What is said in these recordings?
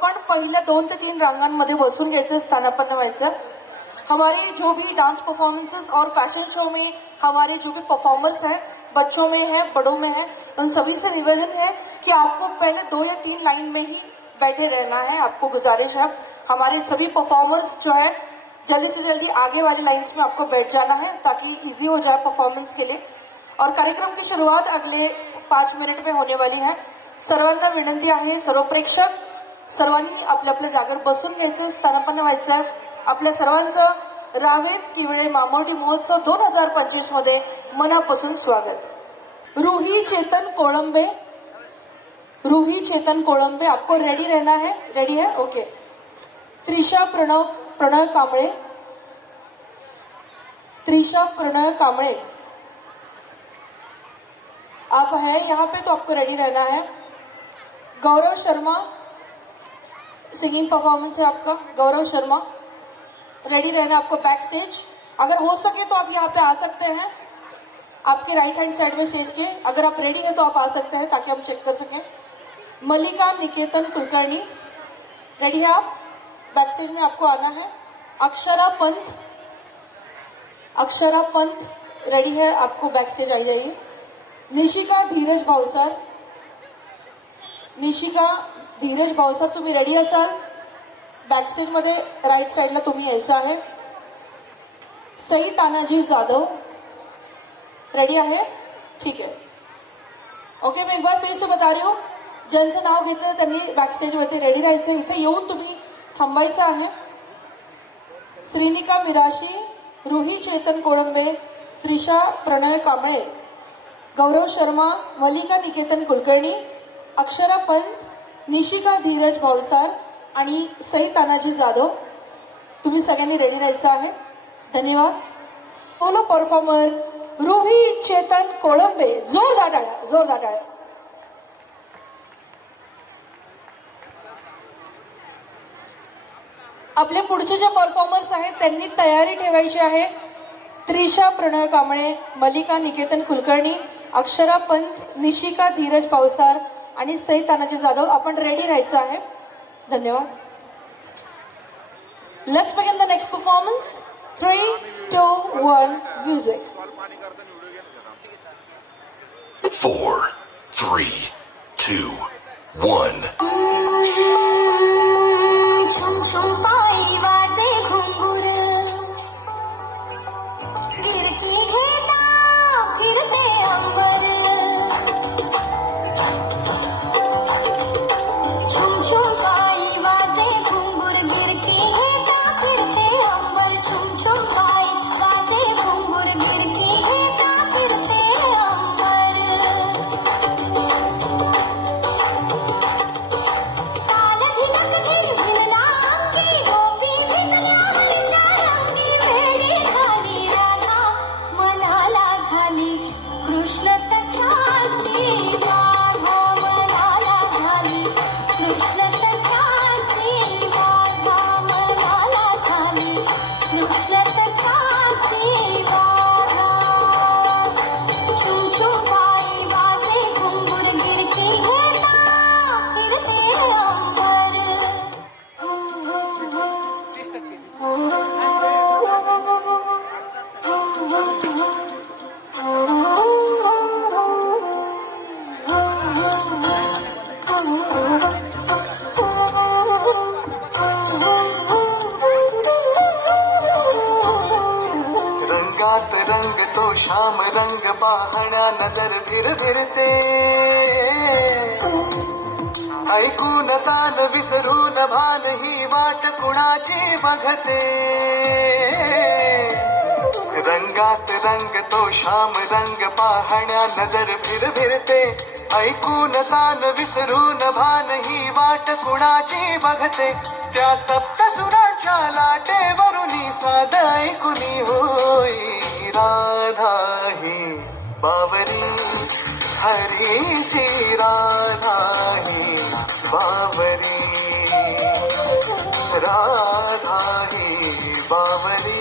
आपण पहिल्या 2 ते 3 रांगांमध्ये बसून घ्यायचं, स्थानापन्न व्हायचं। हमारे जो भी डांस परफॉर्मेंसेस और फैशन शो में हमारे जो भी परफॉर्मर्स हैं, बच्चों में है, बड़ों में है, उन सभी से निवेदन है कि आपको पहले 2 या 3 लाइन में ही बैठे रहना है। आपको गुजारिश है, हमारे सभी परफॉर्मर्स जो है जल्दी से जल्दी आगे वाली लाइन्स में आपको बैठ जाना है ताकि इजी हो जाए परफॉर्मेंस के लिए। और कार्यक्रम की शुरुआत अगले 5 मिनिट में होने वाली है। सर्वांना विनंती आहे, सर्व प्रेक्षक सर्वांनी आपल्या आपल्या जागेवर बसून घ्यायचं, स्थानापन्न व्हायचं। आपल्या सर्वांचं रावेत किवळे मामोडी महोत्सव 2025 मध्ये मनापासून स्वागत। रूही चेतन कोळंबे, रूही चेतन कोळंबे, आपको रेडी रहना है। रेडी है? ओके। त्रिशा प्रणय कांबळे, त्रिशा प्रणय कांबळे, आप है यहाँ पे तो आपको रेडी रहना है। गौरव शर्मा, सिंगिंग परफॉर्मेंस है आपका। गौरव शर्मा, रेडी रहना आपको बैक स्टेज। अगर हो सके तो आप यहाँ पे आ सकते हैं, आपके राइट हैंड साइड में स्टेज के। अगर आप रेडी हैं तो आप आ सकते हैं ताकि हम चेक कर सकें। मल्लिका निकेतन कुलकर्णी, रेडी है आप? बैक स्टेज में आपको आना है। अक्षरा पंत, अक्षरा पंत रेडी है, आपको बैक स्टेज आई जाइए। निशिका धीरज भावसार, निशिका धीरज भावसार, तुम्ही रेडी असाल? बॅक स्टेज मध्ये राइट साइडला तुम्ही यायचं आहे। सई तानाजी जाधव, रेडी आहे? ठीक आहे, ओके। मैं एक बार फिर से बता रही हूँ, ज्यांचं नाव घेतलं त्यांनी बॅक स्टेजवरती रेडी राहायचं, इथे येऊन तुम्ही थांबायचं आहे। श्रीनिका मिराशी, रूही चेतन कोळंबे, त्रिशा प्रणय कांबळे, गौरव शर्मा, मल्लिका निकेतन कुलकर्णी, अक्षरा पंत, निशिका धीरज भावसार आणि सई तानाजी जाधव, तुम्ही सगळ्यांनी रेडी राहायचं आहे। धन्यवाद। सोलो परफॉर्मर रूही चेतन कोळंबे, जोरदार टाळ्या, जोरदार टाळ्या। आपले पुढचे जे परफॉर्मर्स आहेत त्यांनी तयारी ठेवायची आहे। त्रिशा प्रणय कांबळे, मल्लिका निकेतन कुलकर्णी, अक्षरा पंत, निशिका धीरज भावसार आणि सई तानाजी जाधव, आपण रेडी राहायचं आहे। धन्यवाद। Let's begin the next performance. 3, 2, 1 music. 4, 3, 2, 1 छुम छुम पाई वाजे घुंगुर, गिरती घेता फिरते अंबर, छुम छुम पाई वाजे घुंगुर, गिरती घेता फिरते अंबर, छुम छुम पाई वाजे घुंगुर, गिरती घेता फिरते अंबर। ताल धिनक झिंझिणला अंगी, गोपी भिजल्या हरीच्या रंगी, वेळी झाली राधा मनाला झाली कृष्ण सख्याची राधा, मनाला झाली कृष्ण सख्याची राधा, मनाला झाली कृष्ण सख्याची राधा। छुम छुम पाई वाजे घुंगुर, गिरती घेता फिरते अंबर। रंगात रंग तो श्याम रंग पाहण्या नजर फिरते, ऐकून तान विसरून भान ही वाट कुणाची बघते। रंगात रंग तो श्याम रंग पाहण्या नजर फिरते, ऐकून तान विसरून भान ही वाट कुणाची बघते। त्या सप्तसुरांच्या लाटेवरुनी साध ऐकुनी होई राधा ही बावरी, हरीची राधा ही बावरी, राधा ही बावरी,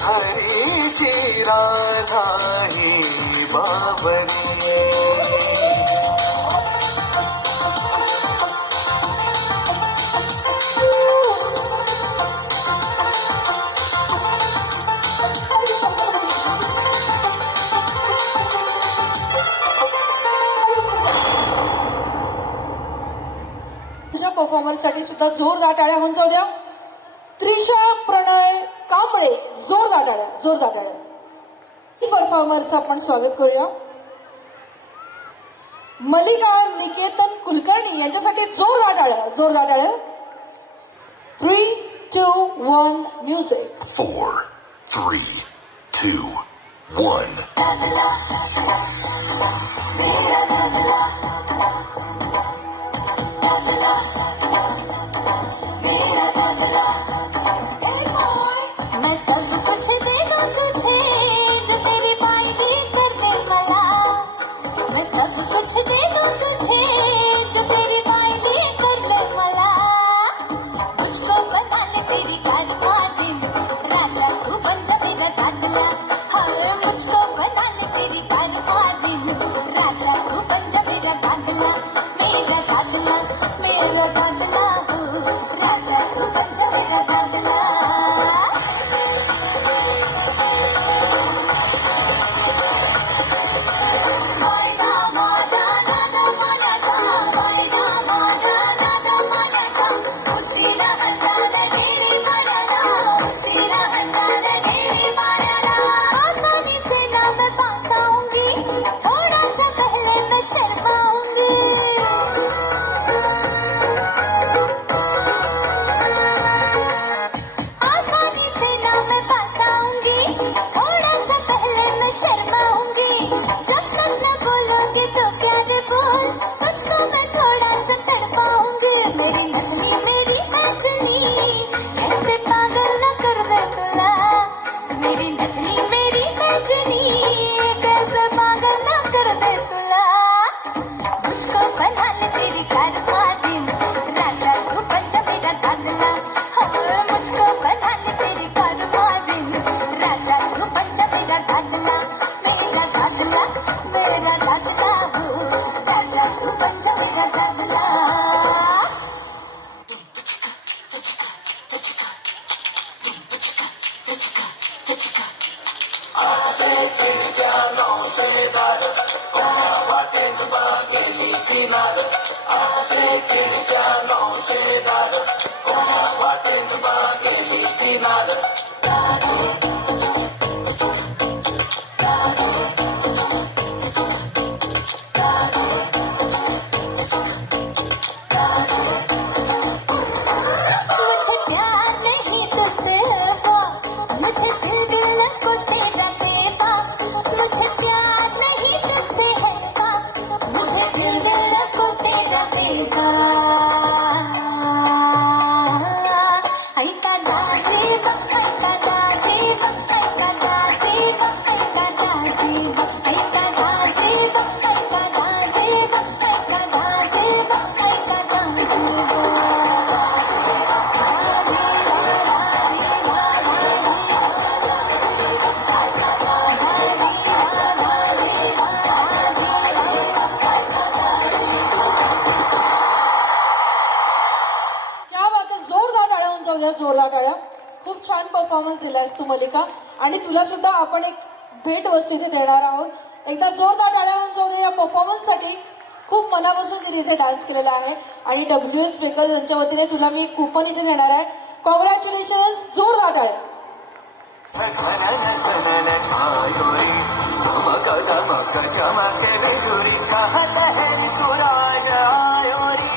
हरीची राधा ही बावरी। परफॉर्मरसाठी सुद्धा जोरदार टाळ्या होऊन जाऊ द्या. त्रिशा प्रणय कांबळे, जोरदार टाळ्या, जोरदार टाळ्या. परफॉर्मरचं आपण स्वागत करूया. मलिका निकेतन कुलकर्णी यांच्यासाठी जोरदार टाळ्या, जोरदार टाळ्या. 3, 2, 1 म्युझिक. 4, 3, 2, 1. मैं सब कुछ दे दूं तुझे जो तेरी बाइली कर ले मला. मैं सब कुछ दे दूं तुझे जो तेरी बाइली कर ले मला. मुझको बना ले तेरी कारवादिन, राजा तू बन जा मेरा दादला. हाँ मुझको बना ले तेरी कारवादिन, राजा तू बन जा मेरा दादला. मेरा दादला, मेरा दादला हो, राजा तू बन जा मेरा दादला. आसानी से ना मैं पास आऊंगी, थोड़ा सा पहले मैं शर्माऊंगी. आसानी से ना मैं पास आऊंगी, थोड़ा सा पहले मैं शर्माऊंगी. जब तक न बोलोगे तो प्यारे बोल, तुझको मैं थोड़ा सा तड़पाऊंगी. मेरी नथनी मेरी नाचनी, ऐसे पागल न कर दे तुला. मेरी नथनी मेरी नाचनी, कैसे पागल न कर दे तुला. मुझको बना ले तेरी कारवादिन, राजा तू बन जा मेरा दादला. हाँ मुझको बना ले तेरी कारवादिन, राजा तू बन जा मेरा दादला. मेरा दादला, मेरा दादला हो, राजा तू बन जा मेरा दादला. मुझे प्यार नहीं तुझसे हुआ, मुझे दिल को तेरा देता. मुझे प्यार नहीं तुझसे है, मुझे दिल को तेरा देता. ऐका दाजी बा, ऐका दाजी बा, ऐका दाजी बा, ऐका दाजी बा, ऐका दाजी बा, ऐका दाजी बा, ऐका दाजी बा, ऐका दाजी बा. क्या बात आहे, जोरदार टाळ्या होऊन जाऊ द्या, जोरदार टाळ्या. खूप छान परफॉर्मन्स दिलायस तू मलिका, आणि तुला सुद्धा आपण एक भेट वस्तू इथे देणार आहोत. एकदा जोरदार टाळ्या होऊन जाऊ द्या या परफॉर्मन्ससाठी. खूप मनापासून तिने इथे डान्स केलेला आहे, आणि WS बेकर्स यांच्या वतीने तुला मी एक कूपन इथे देणार आहे. कॉंग्रॅच्युलेशन्स, जोरदार टाळ्या. धमक धमक चमक बिजुरी कहत है तू राजा आयोरी.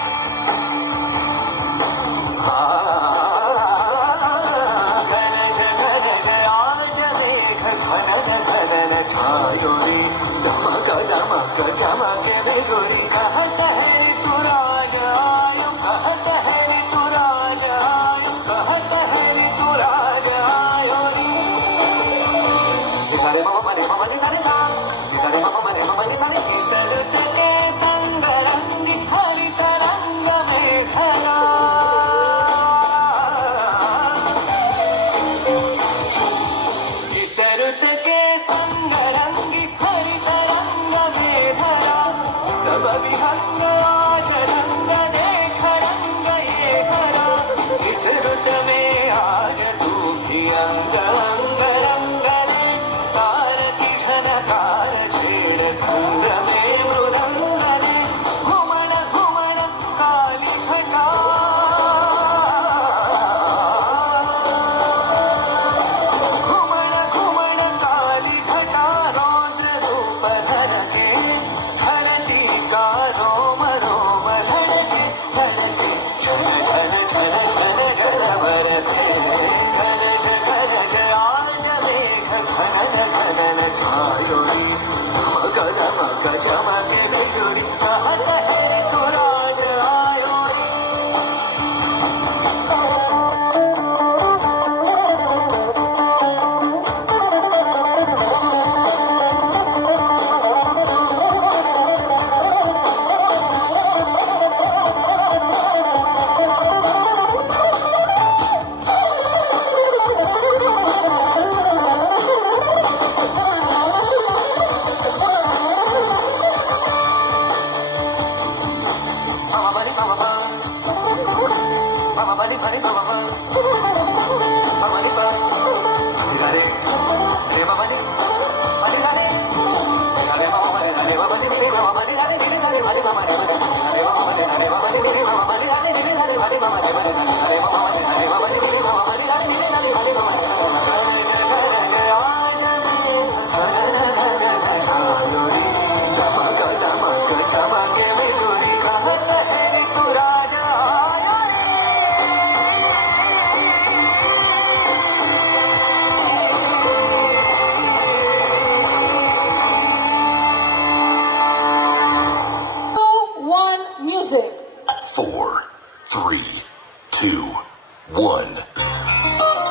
गरज गरज आज मेघ घनन घनन छायोरी. धमक धमक चमक बिजुरी कहत है तू राजा आयो, कहत है तू राजा आयो, कहत है तू राजा आयोरी. निसारे मम मरे मम निसारे सा, निसारे मम मरे मम निसारे. सरत के संग रंगी हरित रंग में धरा. सरत के संग रंगी हरित रंग में धरा. सब हरे बाबा ममनी पा हरे रे ममनी हरे हरे हरे बाबा हरे बाबा हरे बाबा हरे हरे हरे हरे हरे बाबा हरे बाबा हरे बाबा हरे बाबा हरे हरे हरे हरे बाबा हरे बाबा हरे बाबा हरे बाबा हरे बाबा हरे हरे हरे बाबा One, music. 4, 3, 2, 1.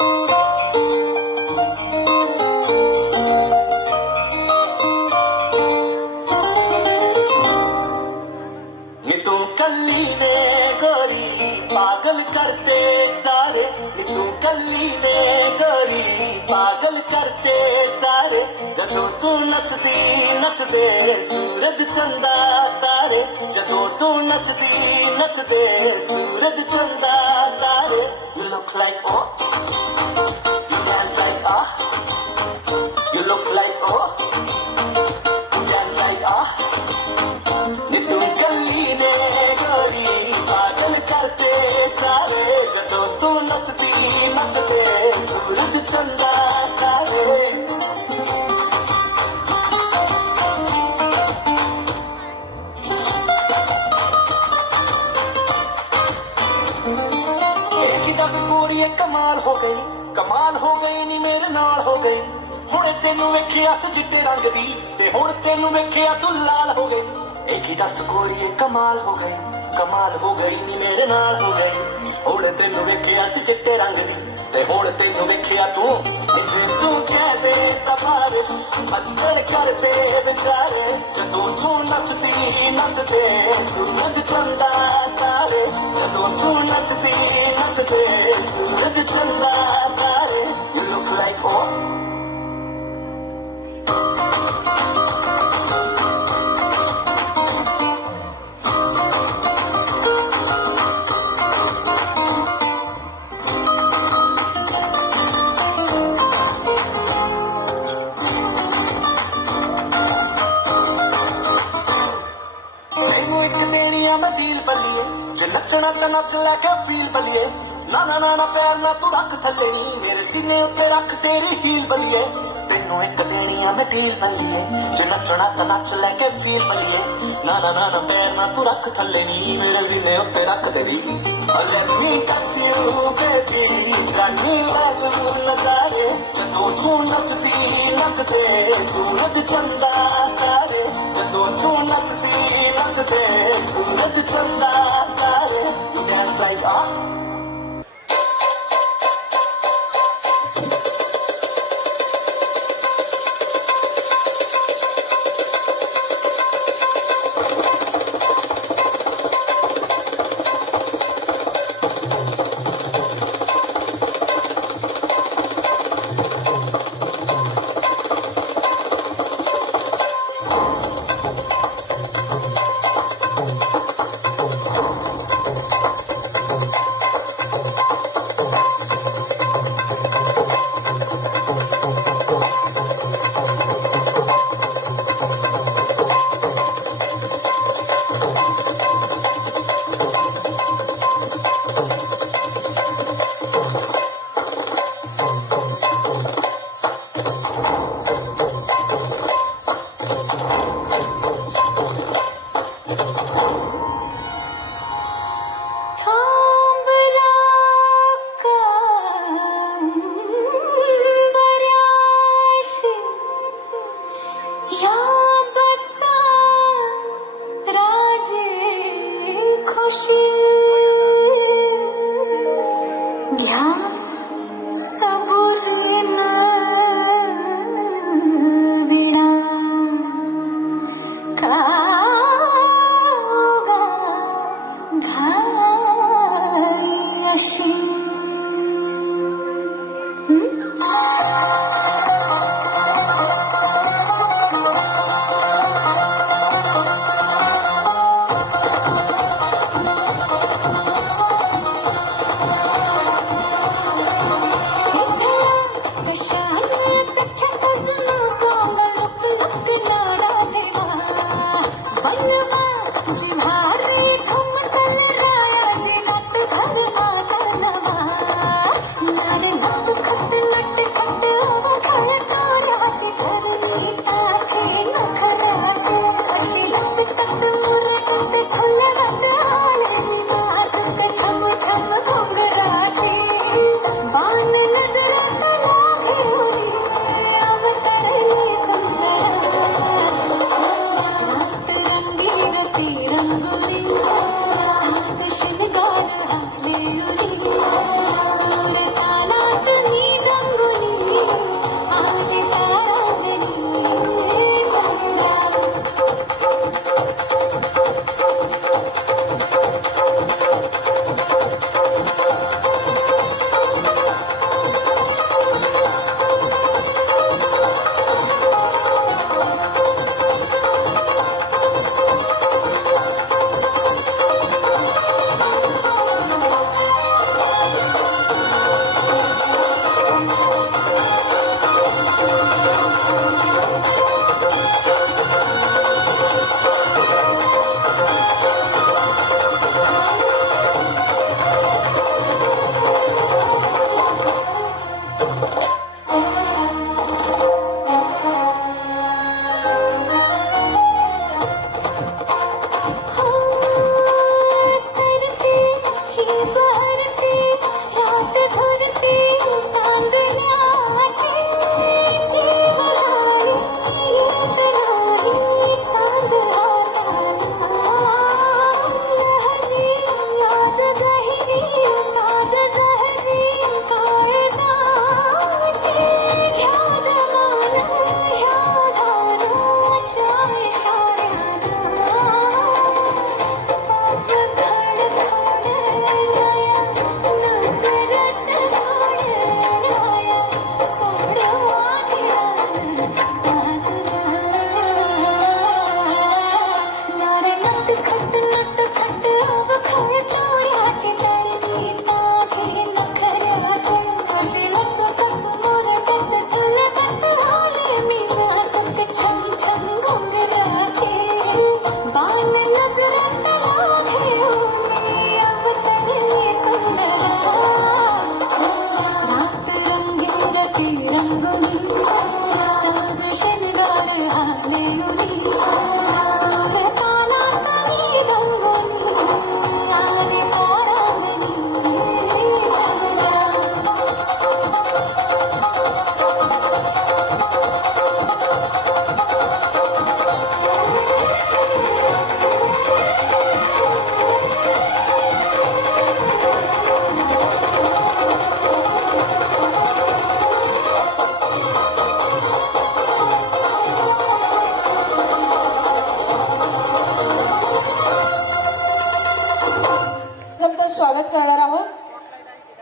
नी तू कल्ली ने गोरी पागल करते सारे नी तू कल्ली ने गोरी पागल करते सारे जदों तू नचदी नचदे सूरज चंदा तारे जदों तू नचदी नचदे सूरज चंदा तारे You look like oh You dance like ah You look like oh You dance like ah नी तू गली ने गोरी पागल करते सारे जदों तू नचदी नचदे सूरज चंदा तारे एक ही दस गोरी कमाल हो गई नी मेरे नाल हो गई हुण तेनू वेखिया चिट्टे रंग दी ते हुण तेनू वेखिया तू लाल हो गई एक ही दस गोरी कमाल हो गई नी मेरे नाल हो गई हुण तेनू वेखिया चिट्टे रंग दी ते हुण तेनू वेखिया तू जे तू कह दे तबारे बंदर कर दे बेचारे जदों तू नचदी नचदे सूरज चंदा तारे जदों तू नचदी नचदे सूरज चंदा तारे You look like oh ਤੈਨੂੰ ਇੱਕ ਦੇਣੀ ਆ ਮੈਂ ਡੀਲ ਬੱਲੀਏ ਜੇ ਨੱਚਣਾ ਤਾਂ ਨੱਚ ਲੈ ਕੇ ਫੀਲ ਬੱਲੀਏ ਨਾ ਨਾ ਨਾ ਨਾ ਪੈਰ ਨਾ ਤੂੰ ਰੱਖ ਥੱਲੇ ਨੀ ਮੇਰੇ ਸੀਨੇ ਉੱਤੇ ਰੱਖ ਤੇਰੀ ਹੀਲ ਬੱਲੀਏ ਤੈਨੂੰ ਇੱਕ ਦੇਣੀ ਆ ਮੈਂ ਡੀਲ ਬੱਲੀਏ ਜੇ ਨੱਚਣਾ ਤਾਂ ਨੱਚ ਲੈ ਕੇ ਫੀਲ ਬੱਲੀਏ ਨਾ ਨਾ ਨਾ ਨਾ ਪੈਰ ਨਾ ਤੂੰ ਰੱਖ ਥੱਲੇ ਨੀ ਮੇਰੇ ਸੀਨੇ ਉੱਤੇ ਰੱਖ ਤੇਰੀ Let me touch you baby ਜਾਨੀ ਲੱਗੂ ਨਜ਼ਾਰੇ ਜਦੋਂ ਤੂੰ ਨੱਚਦੀ ਨੱਚਦੇ ਸੂਰਜ ਚੰਦਾ ਤਾਰੇ ਜਦੋਂ ਤੂੰ ਨੱਚਦੀ ਨੱਚਦੇ ਸੂਰਜ ਚੰਦਾ ਤਾਰੇ You dance like ah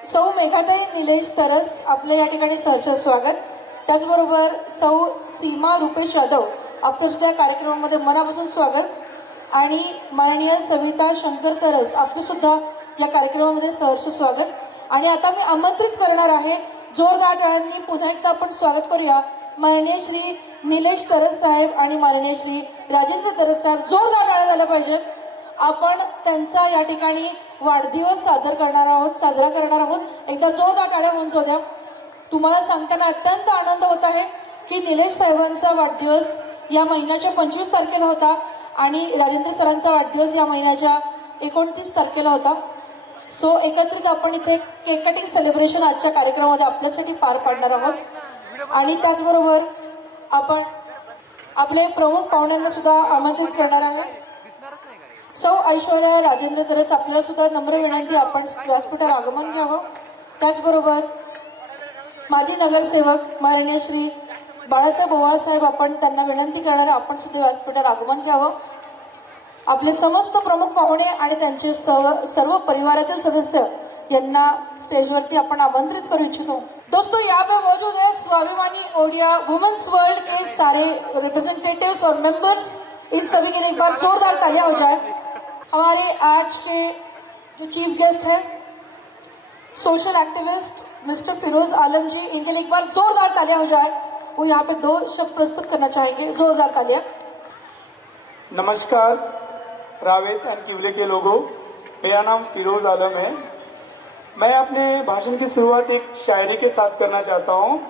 सौ मेघाताई निलेश तरस आपल्या या ठिकाणी सहर्ष स्वागत. त्याचबरोबर सौ सीमा रुपेश यादव आपलं सुद्धा या कार्यक्रमामध्ये मनापासून स्वागत. आणि माननीय सविता शंकर तरस आपलं सुद्धा या कार्यक्रमामध्ये सहर्ष स्वागत. आणि आता मी आमंत्रित करणार आहे, जोरदार टाळ्यांनी पुन्हा एकदा आपण स्वागत करूया माननीय श्री निलेश तरस साहेब आणि माननीय श्री राजेंद्र तरस साहेब. जोरदार टाळ्या झाल्या पाहिजेत. आपण त्यांचा या ठिकाणी वाढदिवस साजरा करणार आहोत. एकदा जोरदार टाळ्या होऊन जाऊ द्या. तुम्हाला सांगताना अत्यंत आनंद होत आहे की निलेश साहेबांचा वाढदिवस या महिन्याच्या 25 तारखेला होता आणि राजेंद्र सरांचा वाढदिवस या महिन्याच्या 29 तारखेला होता. सो एकत्रित आपण इथे केक कटिंग सेलिब्रेशन आजच्या कार्यक्रमामध्ये आपल्यासाठी पार पाडणार आहोत. आणि त्याचबरोबर आपण आपले प्रमुख पाहुण्यांना सुद्धा आमंत्रित करणार आहे. सौ ऐश्वर्या राजेंद्र तरच आपल्याला सुद्धा नम्र विनंती, आपण व्यासपीठावर आगमन घ्यावं. त्याचबरोबर माजी नगरसेवक माननीय श्री बाळासाहेब ओवाळ साहेब, आपण त्यांना विनंती करणार आहे, आपण सुद्धा व्यासपीठावर आगमन घ्यावं. आपले समस्त प्रमुख पाहुणे आणि त्यांचे सर्व परिवारातील सदस्य यांना स्टेजवरती आपण आमंत्रित करू इच्छितो. दोस्तों, यहाँ पे मौजूद है स्वाभिमानी ओडिया वुमेन्स वर्ल्ड के सारे रिप्रेजेंटेटिव्स और मेंबर्स. इन सभी के लिए एक बार जोरदार तालियां हो जाए. हमारे आज के जो चीफ गेस्ट हैं social activist mister Firoz Alam जी, इनके लिए एक बार जोरदार तालियां हो जाए. वो यहाँ पे 2 शब्द प्रस्तुत करना चाहेंगे. जोरदार तालियां. नमस्कार रावेत एंड किवले के लोगों, मेरा नाम फिरोज आलम है. मैं अपने भाषण की शुरुआत एक शायरी के साथ करना चाहता हूँ.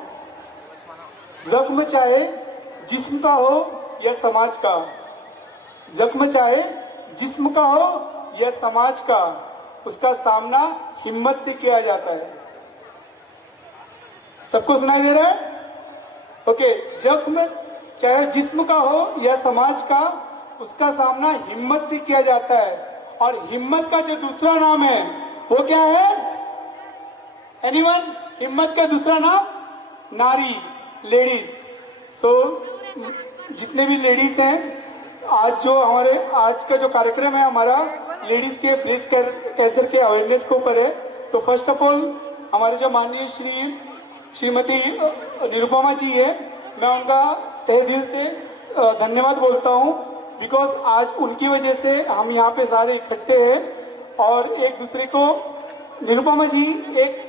जख्म चाहे जिस्म का हो या समाज का, जख्म चाहे जिस्म का हो या समाज का, उसका सामना हिम्मत से किया जाता है. सबको सुनाई दे रहा है? ओके. जख्म चाहे जिस्म का हो या समाज का, उसका सामना हिम्मत से किया जाता है. और हिम्मत का जो दूसरा नाम है वो क्या है? एनीवन? हिम्मत का दूसरा नाम नारी, लेडीज. सो जितने भी लेडीज हैं, आज जो हमारे आज का जो कार्यक्रम है हमारा लेडीज के ब्रेस्ट कैंसर के अवेयरनेस के ऊपर है. तो फर्स्ट ऑफ ऑल हमारे जो माननीय श्रीमती निरुपमा जी है, मैं उनका तहे दिल से धन्यवाद बोलता हूँ. बिकॉज आज उनकी वजह से हम यहाँ पे सारे इकट्ठे हैं और एक दूसरे को. निरुपमा जी एक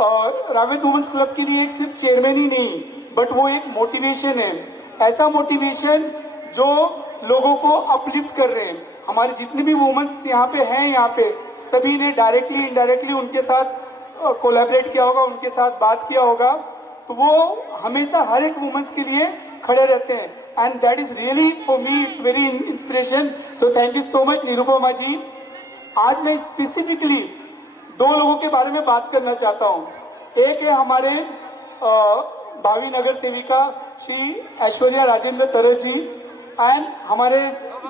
रावेत वुमेन्स क्लब के लिए एक सिर्फ चेयरमैन ही नहीं, बट वो एक मोटिवेशन है. ऐसा मोटिवेशन जो लोगों को अपलिफ्ट कर रहे हैं. हमारे जितने भी वुमेन्स यहाँ पे हैं, यहाँ पे सभी ने डायरेक्टली इनडायरेक्टली उनके साथ कोलैबोरेट किया होगा, उनके साथ बात किया होगा. तो वो हमेशा हर एक वुमेन्स के लिए खड़े रहते हैं. And that is really for me it's very inspiration. So thank you so much Nirupama ji. आज मैं स्पेसिफिकली 2 लोगों के बारे में बात करना चाहता हूँ. एक है हमारे भावी नगर सेविका श्री ऐश्वर्या राजेंद्र तरस जी, एंड हमारे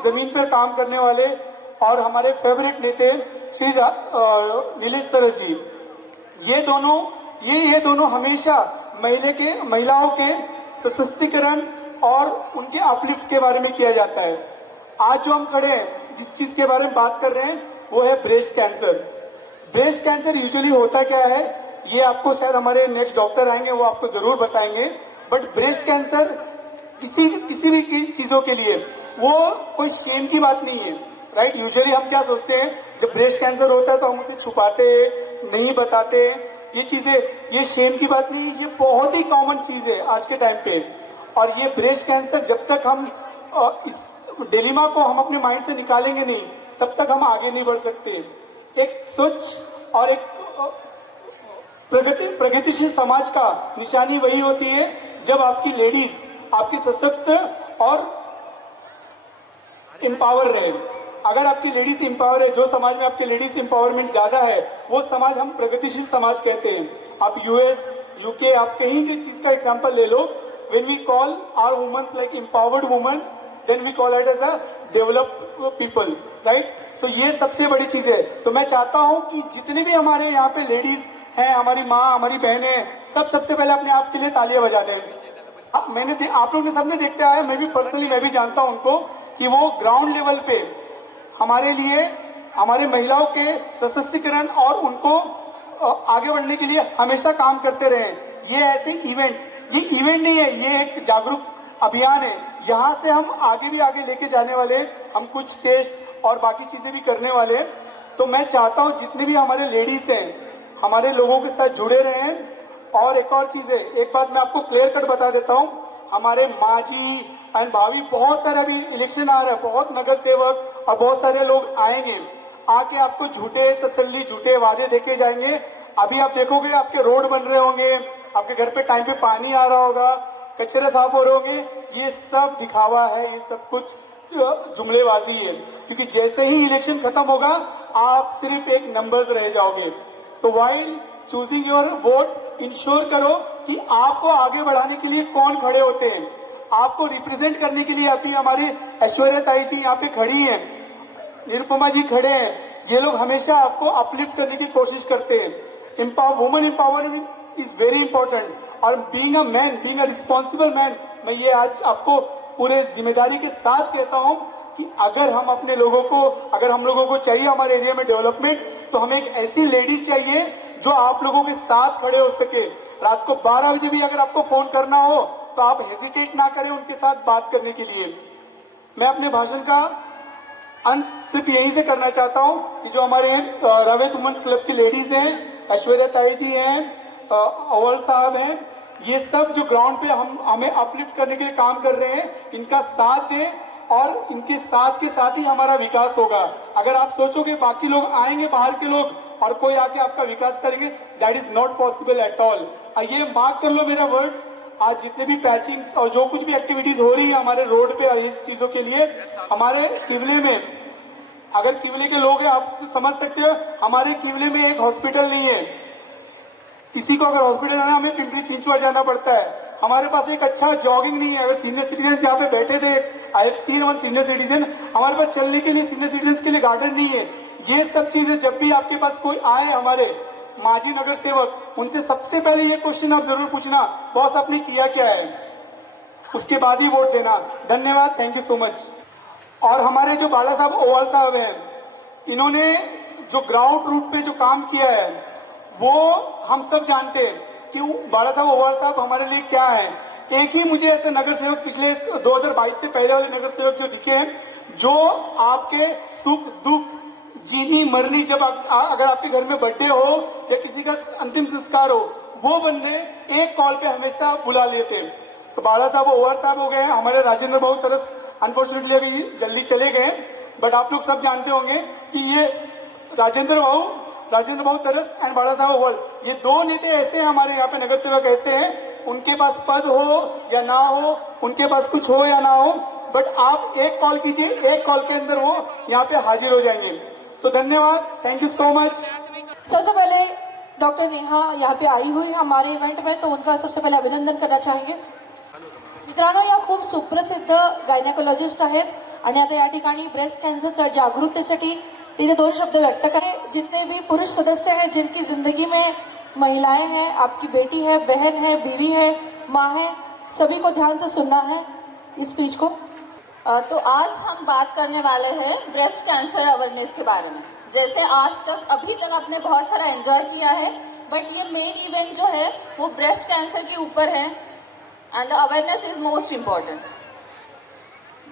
जमीन पर काम करने वाले और हमारे फेवरेट नेता श्री निलेश तरस जी. ये दोनों हमेशा महिलाओं के सशक्तिकरण और उनके अपलिफ्ट के बारे में किया जाता है. आज जो हम खड़े हैं, जिस चीज के बारे में बात कर रहे हैं, वो है breast cancer. Breast cancer usually होता क्या है, ये आपको शायद हमारे नेक्स्ट डॉक्टर आएंगे वो आपको जरूर बताएंगे. बट ब्रेस्ट कैंसर किसी भी चीजों के लिए वो कोई शेम की बात नहीं है. राइट? यूजुअली हम क्या सोचते हैं, जब ब्रेस्ट कैंसर होता है तो हम उसे छुपाते हैं, नहीं बताते. ये चीजें, ये शेम की बात नहीं, ये बहुत ही कॉमन चीज है आज के टाइम पे. और ये ब्रेस्ट कैंसर जब तक हम इस डिलेमा को हम अपने माइंड से निकालेंगे नहीं, तब तक हम आगे नहीं बढ़ सकते. एक स्वच्छ और एक प्रगतिशील समाज का निशानी वही होती है जब आपकी लेडीज आपकी सशक्त और एम्पावर रहे. अगर आपकी लेडीज एम्पावर है, जो समाज में आपके लेडीज एम्पावरमेंट ज्यादा है, वो समाज हम प्रगतिशील समाज कहते हैं. आप यूएस, यूके, आप कहीं भी चीज का एग्जांपल ले लो. When we call our womens like empowered womens, then we call it as a developed people. Right? So ये सबसे बड़ी चीज है. तो मैं चाहता हूं कि जितने भी हमारे यहाँ पे लेडीज हैं, हमारी माँ, हमारी बहनें, सबसे पहले अपने आप के लिए तालियां बजा दें. आप लोग ने सबने देखते आया, मैं भी पर्सनली मैं भी जानता हूं उनको, कि वो ग्राउंड लेवल पे हमारे लिए, हमारे महिलाओं के सशक्तिकरण और उनको आगे बढ़ने के लिए हमेशा काम करते रहें। ये ऐसे ये इवेंट नहीं है, ये एक जागरूक अभियान है। यहाँ से हम आगे भी आगे लेके जाने वाले, हम कुछ टेस्ट और बाकी चीजें भी करने वाले। तो मैं चाहता हूँ जितने भी हमारे लेडीज हैं हमारे लोगों के साथ जुड़े रहें। और एक और चीज है, एक बात मैं आपको क्लियर कट बता देता हूँ, हमारे माँ जी एंड भाभी बहुत सारे अभी इलेक्शन आ रहा है, बहुत नगर सेवक और बहुत सारे लोग आएंगे, आके आपको झूठे तसल्ली झूठे वादे देके जाएंगे। अभी आप देखोगे आपके रोड बन रहे होंगे, आपके घर पे टाइम पे पानी आ रहा होगा, कचरे साफ हो रहे होंगे, ये सब दिखावा है, ये सब कुछ जुमलेबाजी है। क्योंकि जैसे ही इलेक्शन खत्म होगा आप सिर्फ एक नंबर्स रह जाओगे। तो while choosing your vote ensure करो कि आपको आगे बढ़ाने के लिए कौन खड़े होते हैं, आपको रिप्रेजेंट करने के लिए। अभी हमारी ऐश्वर्या ताई जी यहाँ पे खड़ी हैं, निरुपमा जी खड़े हैं, ये लोग हमेशा आपको अपलिफ्ट करने की कोशिश करते हैं। Women empowerment is very important. और being a man, being a responsible man, मैं ये आज आपको पूरे जिम्मेदारी के साथ कहता हूँ कि अगर हम अपने लोगों को, अगर हम लोगों को चाहिए हमारे एरिया में डेवलपमेंट, तो हमें एक ऐसी लेडीज चाहिए जो आप लोगों के साथ खड़े हो सके। रात को 12 बजे भी अगर आपको फोन करना हो तो आप हेजिटेट ना करें उनके साथ बात करने के लिए। मैं अपने भाषण का अंत सिर्फ यहीं से करना चाहता हूँ कि जो हमारे रावेत वुमेन्स क्लब की लेडीज हैं, ऐश्वर्या ताई जी हैं, अव्वल साहब हैं, ये सब जो ग्राउंड पे हमें अपलिफ्ट करने के लिए काम कर रहे हैं, इनका साथ दें और इनके साथ के साथ ही हमारा विकास होगा। अगर आप सोचोगे बाकी लोग आएंगे, बाहर के लोग, और कोई आके आपका विकास करेंगे, that is not possible at all. ये मार्क कर लो मेरा वर्ड्स, आज जितने भी पैचिंग्स और जो कुछ भी एक्टिविटीज हो रही है हमारे रोड पे और इस चीजों के लिए, हमारे किवले में, अगर किवले के लोग हैं आप समझ सकते हो, हमारे किवले में एक हॉस्पिटल नहीं है। किसी को अगर हॉस्पिटल जाना हमें पिंपरी चिंचवड जाना पड़ता है। हमारे पास एक अच्छा जॉगिंग नहीं है। अगर सीनियर सिटीजन यहाँ पे बैठे थे, I have seen one senior citizen, हमारे पास चलने के लिए सीनियर सिटीजन के लिए गार्डन नहीं है। ये सब चीजें जब भी आपके पास कोई आए हमारे माजी नगर सेवक, उनसे सबसे पहले ये क्वेश्चन आप जरूर पूछना, बॉस आपने किया क्या है, उसके बाद ही वोट देना। धन्यवाद, थैंक यू सो मच। और हमारे जो बाला साहब ओवाल साहब हैं, इन्होंने जो ग्राउंड रूट पे जो काम किया है वो हम सब जानते हैं कि बाला साहब ओवाल साहब हमारे लिए क्या है। एक ही मुझे ऐसे नगर सेवक पिछले 2022 से पहले वाले नगर सेवक जो दिखे हैं, जो आपके सुख दुख, जीनी मरनी, जब अगर आपके घर में बर्थडे हो या किसी का अंतिम संस्कार हो, वो बंदे एक कॉल पे हमेशा बुला लेते हैं। तो बाला साहब ओवाल साहब हो गए, हमारे राजेंद्र भाऊ तरस अनफॉर्चुनेटली अभी जल्दी चले गए, बट आप लोग सब जानते होंगे कि ये राजेंद्र भाऊ तरस एंड बाला साहब ओवाल, ये दो नेता ऐसे हैं हमारे यहाँ पे, नगर सेवक ऐसे हैं, उनके पास पद हो या ना हो, उनके पास कुछ हो या ना हो, बट आप एक कॉल कीजिए, एक कॉल के अंदर वो यहाँ पे हाजिर हो जाएंगे। सो धन्यवाद, थैंक यू सो मच। सबसे पहले डॉक्टर नेहा यहाँ पे आई हुई हमारे इव्हेंट में, तो उनका सबसे पहले अभिनंदन करना चाहेंगे। मित्रांनो, या खूप सुप्रसिद्ध गायनेकोलॉजिस्ट आहेत आणि आता या ठिकाणी ब्रेस्ट कॅन्सर जागरूकतेसाठी तिथे 2 शब्द व्यक्त करें। जितने भी पुरुष सदस्य हैं जिनकी जिंदगी में महिलाएं हैं, आपकी बेटी है, बहन है, बीवी है, माँ है, सभी को ध्यान से सुनना है इस स्पीच को। तो आज हम बात करने वाले हैं ब्रेस्ट कैंसर अवेयरनेस के बारे में। जैसे आज तक अभी तक आपने बहुत सारा एंजॉय किया है, बट ये मेन इवेंट जो है वो ब्रेस्ट कैंसर के ऊपर है, and the awareness is most important.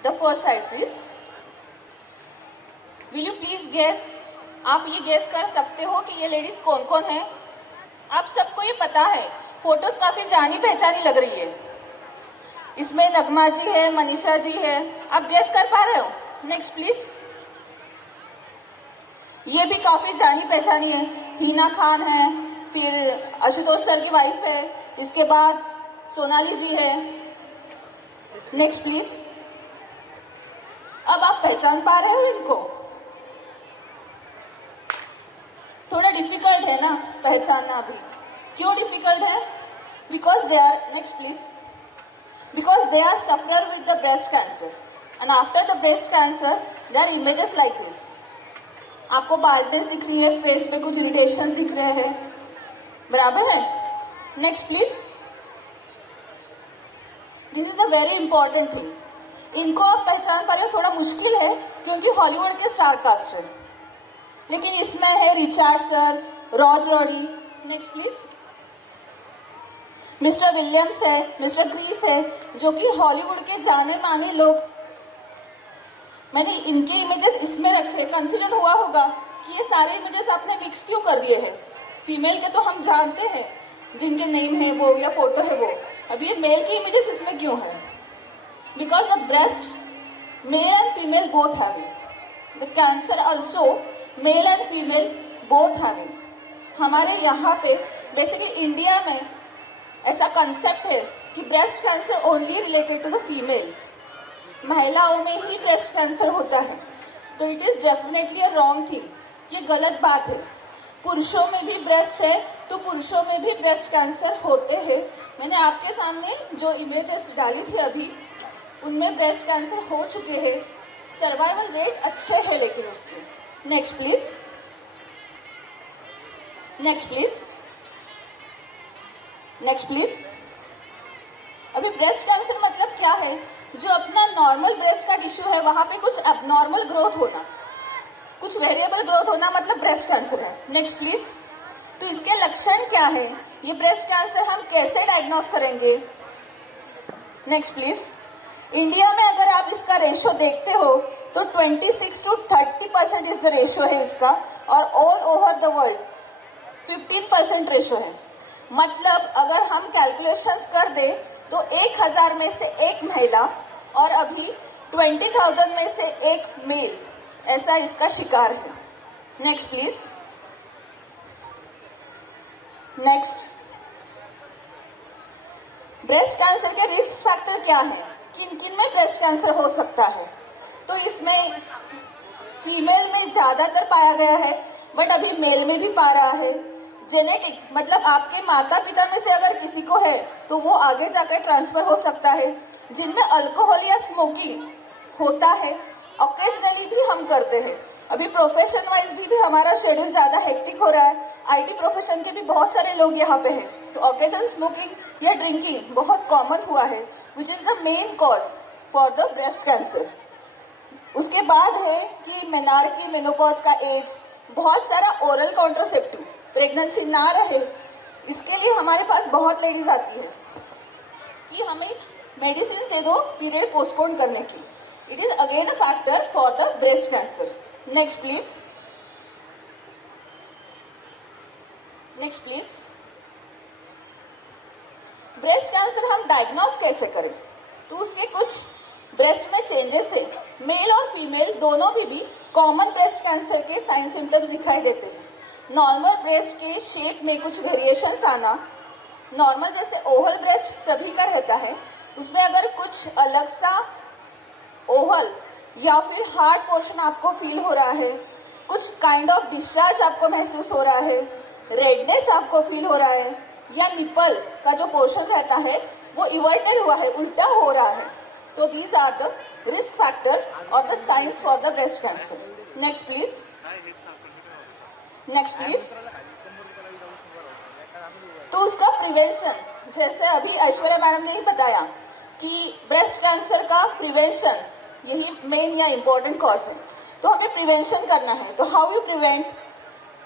The first side please. Will you please guess, आप ये गेस कर सकते हो कि ये लेडीज कौन कौन है? आप सबको ये पता है, फोटोज काफी जानी पहचानी लग रही है। इसमें नगमा जी है, मनीषा जी है, आप गेस कर पा रहे हो? Next please. ये भी काफी जानी पहचानी है, हिना खान है, फिर आशुतोष सर की वाइफ है, इसके बाद सोनाली जी है। Next please. अब आप पहचान पा रहे हो इनको? थोड़ा डिफिकल्ट है ना पहचानना अभी। क्यों डिफिकल्ट है? Because they are, next please, because they are sufferer with the breast cancer, and after the breast cancer they are images like this. आपको बार्डनेस दिख रही है, फेस पे कुछ इरिटेशंस दिख रहे हैं, बराबर है? Next please. This is a very important thing. इनको आप पहचान पा रहे हो, थोड़ा मुश्किल है क्योंकि हॉलीवुड के स्टार कास्ट है, लेकिन इसमें है Richard sir, rows rowdy, next please. Mister Williams है, मिस्टर ग्रीस है, जो कि हॉलीवुड के जाने माने लोग। मैंने इनके इमेजेस इसमें रखे, कंफ्यूजन हुआ होगा कि ये सारे इमेजेस आपने मिक्स क्यों कर दिए हैं। फीमेल के तो हम जानते हैं जिनके नेम है वो या फोटो है वो, अब ये मेल की इमेजेस इसमें क्यों है? Because the breast male and female both having, the cancer also male and female both having. हमारे यहाँ पे बेसिकली इंडिया में ऐसा कंसेप्ट है कि breast cancer only related to the female, महिलाओं में ही ब्रेस्ट कैंसर होता है, तो it is definitely a wrong thing, ये गलत बात है। पुरुषों में भी ब्रेस्ट है तो पुरुषों में भी ब्रेस्ट कैंसर होते हैं। मैंने आपके सामने जो इमेजेस डाली थी अभी, उनमें ब्रेस्ट कैंसर हो चुके हैं, सर्वाइवल रेट अच्छे है लेकिन उसके। Next please, next please, next please. अभी ब्रेस्ट कैंसर मतलब क्या है? जो अपना नॉर्मल ब्रेस्ट का टिश्यू है वहां पे कुछ एबनॉर्मल ग्रोथ होना, कुछ वेरिएबल ग्रोथ होना, मतलब ब्रेस्ट कैंसर है। Next please. तो इसके लक्षण क्या है? ये ब्रेस्ट कैंसर हम कैसे डायग्नोस करेंगे? Next please. इंडिया में अगर आप इसका रेशो देखते हो तो 26 to 30% इज द रेशो है इसका, और all over the world 15% ratio है। मतलब अगर हम कैलकुलेशंस कर दे तो 1000 में से एक महिला और अभी 20,000 में से एक मेल ऐसा इसका शिकार है। Next please, next. Breast cancer के रिस्क फैक्टर क्या है? किन किन में ब्रेस्ट कैंसर हो सकता है? तो इसमें फीमेल में ज़्यादातर पाया गया है, बट अभी मेल में भी पा रहा है। जेनेटिक मतलब आपके माता पिता में से अगर किसी को है तो वो आगे जाकर ट्रांसफर हो सकता है। जिनमें अल्कोहल या स्मोकिंग होता है, ऑकेजनली भी हम करते हैं। अभी प्रोफेशन वाइज भी हमारा शेड्यूल ज़्यादा हेक्टिक हो रहा है, आईटी प्रोफेशन के भी बहुत सारे लोग यहाँ पे हैं, तो ऑकेजन स्मोकिंग या ड्रिंकिंग बहुत कॉमन हुआ है, which is the main cause for the breast cancer. उसके बाद है कि मेनार्की, मेनोपॉज का एज, बहुत सारा ओरल कॉन्ट्रासेप्टिव, प्रेगनेंसी ना रहे, इसके लिए हमारे पास बहुत लेडीज आती है कि हमें मेडिसिन दे दो पीरियड पोस्टपोन करने की। It is again a factor for the breast cancer. Next please, next please. Breast cancer हम डायग्नोस कैसे करें? तो उसके कुछ ब्रेस्ट में चेंजेस है। मेल और फीमेल दोनों भी कॉमन ब्रेस्ट कैंसर के साइन सिम्टम्स दिखाई देते हैं। नॉर्मल ब्रेस्ट के शेप में कुछ वेरिएशंस आना, नॉर्मल जैसे ओवल ब्रेस्ट सभी का रहता है, उसमें अगर कुछ अलग सा ओवल या फिर हार्ड पोर्शन आपको फील हो रहा है, कुछ काइंड ऑफ डिस्चार्ज आपको महसूस हो रहा है, रेडनेस आपको फील हो रहा है, या निपल का जो पोर्शन रहता है वो इवर्टेड हुआ है, उल्टा हो रहा है, तो these are the risk factor और the science for the breast cancer. Next please, next please. तो उसका प्रिवेंशन, जैसे अभी ऐश्वर्या मैडम ने ही बताया कि ब्रेस्ट कैंसर का प्रिवेंशन यही मेन या इम्पोर्टेंट कॉज है, तो हमें प्रिवेंशन करना है। तो हाउ यू प्रिवेंट?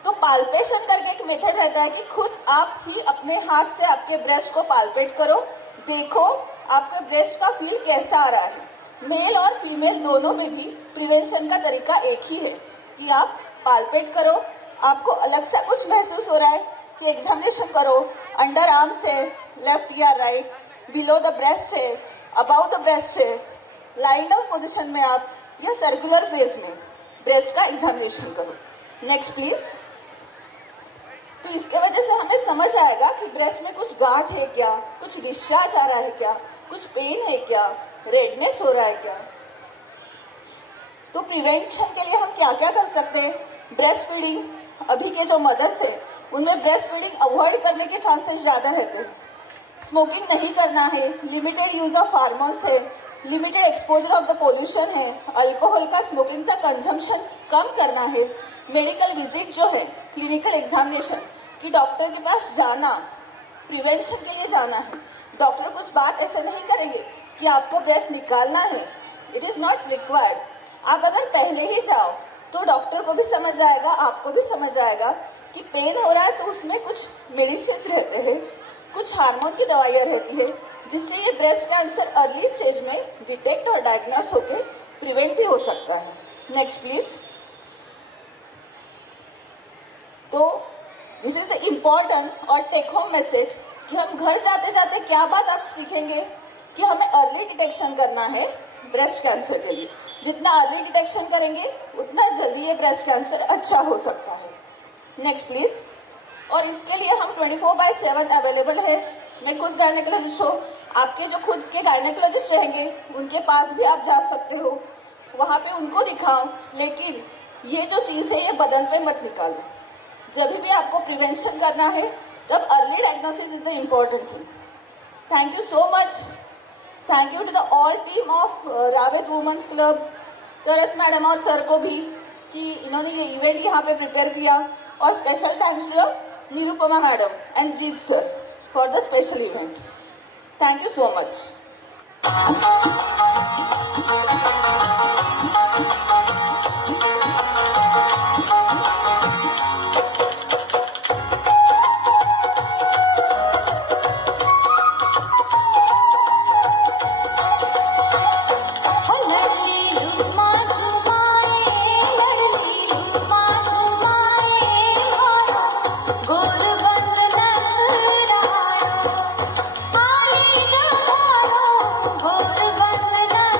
तो पाल्पेशन करके एक मेथड रहता है कि खुद आप ही अपने हाथ से आपके ब्रेस्ट को पाल्पेट करो, देखो आपके ब्रेस्ट का फील कैसा आ रहा है। मेल और फीमेल दोनों में भी प्रिवेंशन का तरीका एक ही है कि आप पाल्पेट करो, आपको अलग सा कुछ महसूस हो रहा है कि एग्जामिनेशन करो, अंडर आर्म्स है, लेफ्ट या राइट, बिलो द ब्रेस्ट है, अबाउ द ब्रेस्ट है, लाइन डाउन पोजिशन में आप, या सर्कुलर फेज में ब्रेस्ट का एग्जामिनेशन करो। Next please. तो इसके वजह से हमें समझ आएगा कि ब्रेस्ट में कुछ गांठ है क्या, कुछ डिस्चार्ज आ रहा है क्या, कुछ पेन है क्या, रेडनेस हो रहा है क्या। तो प्रिवेंशन के लिए हम क्या क्या कर सकते हैं? ब्रेस्ट फीडिंग, अभी के जो मदर्स हैं उनमें ब्रेस्ट फीडिंग अवॉइड करने के चांसेस ज़्यादा रहते हैं। स्मोकिंग नहीं करना है, लिमिटेड यूज ऑफ हार्मोन्स है, limited exposure of the pollution है, अल्कोहल का, स्मोकिंग का कंजम्पशन कम करना है, मेडिकल विजिट जो है, क्लिनिकल एग्जामिनेशन, कि डॉक्टर के पास जाना, प्रिवेंशन के लिए जाना है। डॉक्टर कुछ बात ऐसे नहीं करेंगे कि आपको ब्रेस्ट निकालना है, इट इज़ नॉट रिक्वायर्ड। आप अगर पहले ही जाओ तो डॉक्टर को भी समझ आएगा, आपको भी समझ आएगा कि पेन हो रहा है तो उसमें कुछ मेडिसिन रहते हैं, कुछ हार्मोन की दवाइयाँ रहती है, जिससे ये ब्रेस्ट कैंसर अर्ली स्टेज में डिटेक्ट और डायग्नोस होकर प्रिवेंट भी हो सकता है। Next please. तो दिस इज द इम्पॉर्टेंट और टेक होम मैसेज कि हम घर जाते जाते क्या बात आप सीखेंगे कि हमें अर्ली डिटेक्शन करना है ब्रेस्ट कैंसर के लिए। जितना अर्ली डिटेक्शन करेंगे उतना जल्दी ये ब्रेस्ट कैंसर अच्छा हो सकता है। Next please. और इसके लिए हम 24/7 अवेलेबल है। मैं खुद गायनेकोलॉजिस्ट हूँ, आपके जो खुद के गायनेकोलॉजिस्ट रहेंगे उनके पास भी आप जा सकते हो, वहाँ पे उनको दिखाओ, लेकिन ये जो चीज़ है ये बदन पे मत निकालो। जब भी आपको प्रिवेंशन करना है तब early diagnosis is the important thing. Thank you so much. Thank you to the all team of Ravet women's club, Taras madam और सर को भी कि इन्होंने ये इवेंट यहाँ पे प्रिपेयर किया, और special thanks to Nirupama madam and Jeet sir for the special event. Thank you so much. गोर बंद नखरा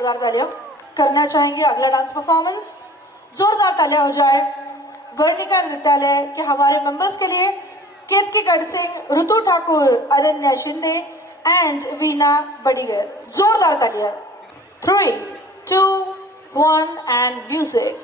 जोरदार तालियां करना चाहेंगे अगला डांस परफॉर्मेंस। जोरदार तालियां हो जाए वर्णिका विद्यालय के हमारे मेंबर्स के लिए। कीर्तिगढ़ सिंह, ऋतु ठाकुर, अनन्या शिंदे एंड वीना बड़ीगर। जोरदार तालियां। 3, 2, 1 एंड म्यूजिक।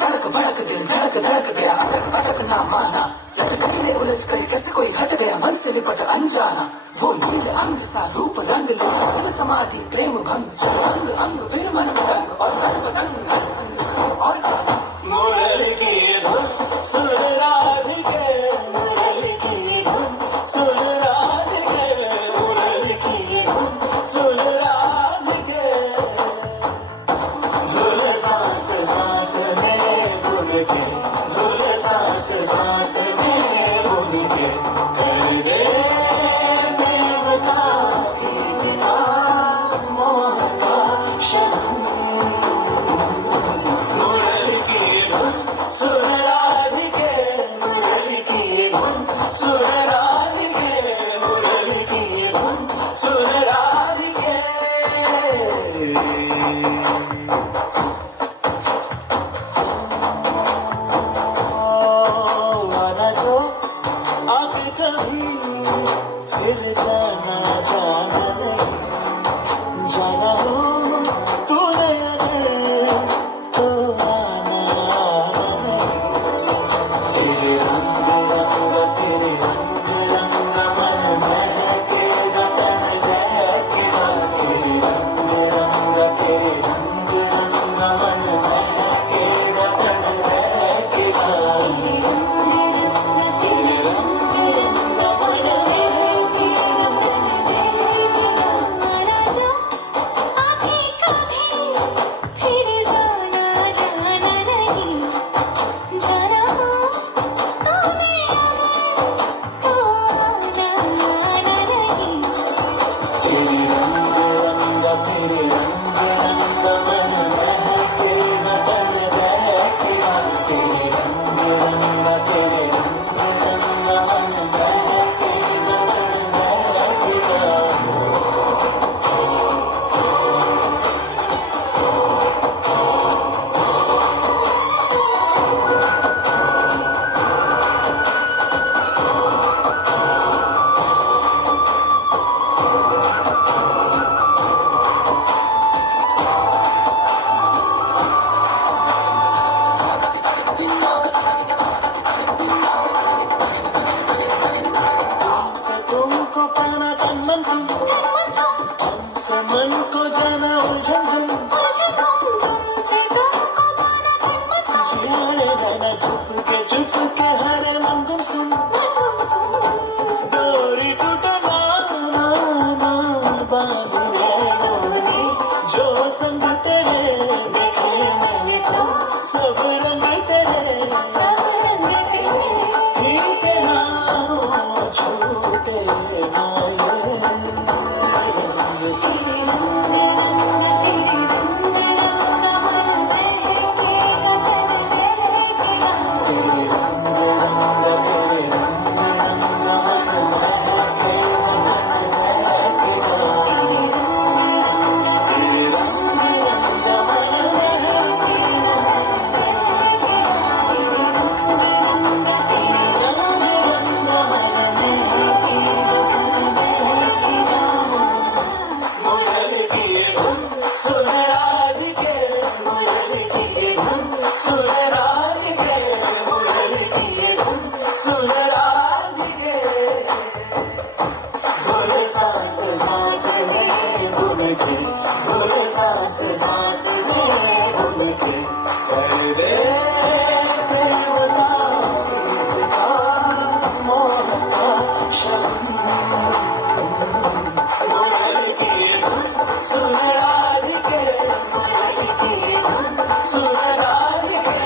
धड़क भड़क दिल धड़क धड़क गया अटक अटक ना माना लटकनी में उलझ कर कैसे कोई हट गया मन से लिपट अनजाना वो नील अंग सा रूप रंग ले सकल समाधि प्रेम भंग अंग अंग फिर मन दंग और दंग दंग और मुरली की धुन सुन राधिके मुरली की धुन सुन राधिके मुरली की धुन सुन राधिके धुन सांस सांस में बुन के धुन सांस सांस में बुन के कर दे प्रेम का गीत का मोह का शब्द मुरली की धुन सुन राधिके मुरली की धुन सुन राधिके मुरली की धुन सुन राधिके आना जो अब कभी फिर जाना जाना नहीं जाना हो तूने अगर तो आना आना नहीं तेरे रंग रंग तेरे रंग रंग मन महकेगा तन दहकेगा तेरे रंग रंग तेरे रंग रंग मन महकेगा तन दहकेगा तेरे रंग रंग मन तेरे रंग रंग तेरे रंग रंग मन महकेगा तन दहकेगा तेरे रंग रंग तेरे रंग रंग मन महकेगा तन दहकेगा से तुमको पाना तन मन तुम से मन को जाना उलझन तुम जियारे रहना चुप के हरे मन गुम सुन डोरी टूटे ना ना ना बांधने डोरी जो संग तेरे देखे मैंने तो सब रंग तेरे ठीक है ना छूटे तेरे रंग रंग तेरे रंग रंग मन महकेगा तन दहकेगा तेरे रंग रंग मन महकेगा मुरली की धुन सुन राधिके मुरली की धुन सुन राधिके मुरली की धुन सुन राधिके धुन सांस सांस में बुन के धुन सांस सांस में बुन के कर दे प्रेम का गीत का मोह का शब्द मुरली की धुन सुन राधिके मुरली की धुन सुन राधिके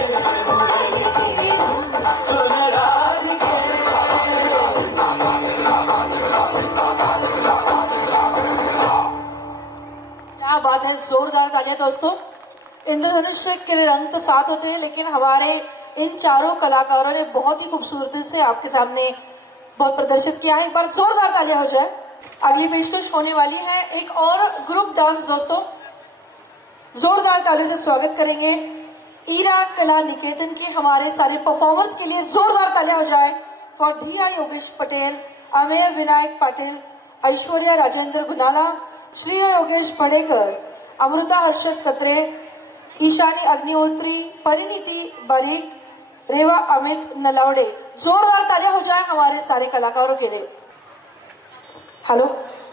मुरली की धुन सुन राधिके क्या बात है, जोरदार तालियां दोस्तों। इंद्रधनुष के रंग तो सात होते हैं, लेकिन हमारे इन चारों कलाकारों ने बहुत ही खूबसूरती से आपके सामने बहुत प्रदर्शित किया है। एक बार जोरदार तालियां हो जाए। अगली पेशकश होने वाली है एक और ग्रुप डांस। दोस्तों जोरदार तालियों से स्वागत करेंगे ईरा कला निकेतन के हमारे सारे परफॉर्मर्स के लिए। जोरदार तालियां हो जाए फॉर धिया योगेश पटेल, अमेय विनायक पाटिल, ऐश्वर्या राजेंद्र गुनाला, श्री योगेश पडेकर, अमृता हर्षद कत्रे, ईशानी अग्निहोत्री, परिणीति बारीक, रेवा अमित नलावड़े। जोरदार तालियां हो जाए हमारे सारे कलाकारों के लिए। हेलो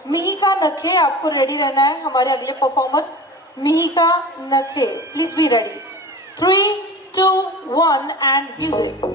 मिहिका नखे, आपको रेडी रहना है। हमारे अगले परफॉर्मर मिहिका नखे, please be ready. 3, 2, 1 and music.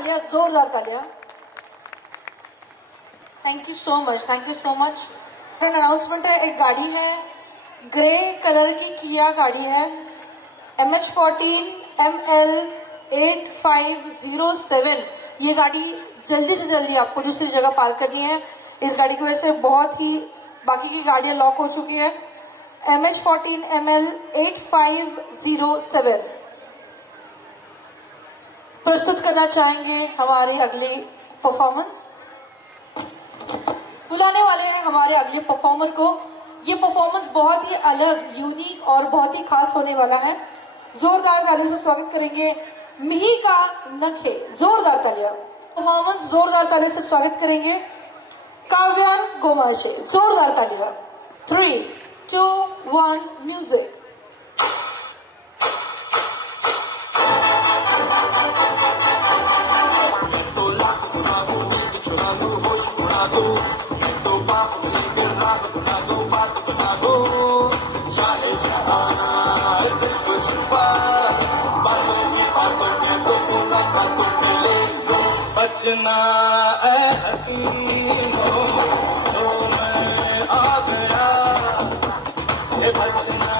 जोरदार तालियां। Thank you so much, thank you so much. Announcement है, एक गाड़ी है, ग्रे कलर की किया गाड़ी है, MH14 ML 8507। ये गाड़ी जल्दी से जल्दी आपको दूसरी जगह पार्क करनी है। इस गाड़ी की वजह से बहुत ही बाकी की गाड़ियां लॉक हो चुकी है। MH14 ML 8507 प्रस्तुत करना चाहेंगे हमारी अगली परफॉर्मेंस। बुलाने वाले हैं हमारे अगले परफॉर्मर को। ये परफॉर्मेंस बहुत ही अलग, यूनिक और बहुत ही खास होने वाला है। जोरदार तालियों से स्वागत करेंगे मिहिका नखे। जोरदार तालियां। परफॉर्मेंस जोरदार तालियों से स्वागत करेंगे काव्यान गोमाशे। जोरदार तालियां। 3, 2, 1 म्यूजिक। बचना ऐ हसीनो तो मैं आ गया, ये बचना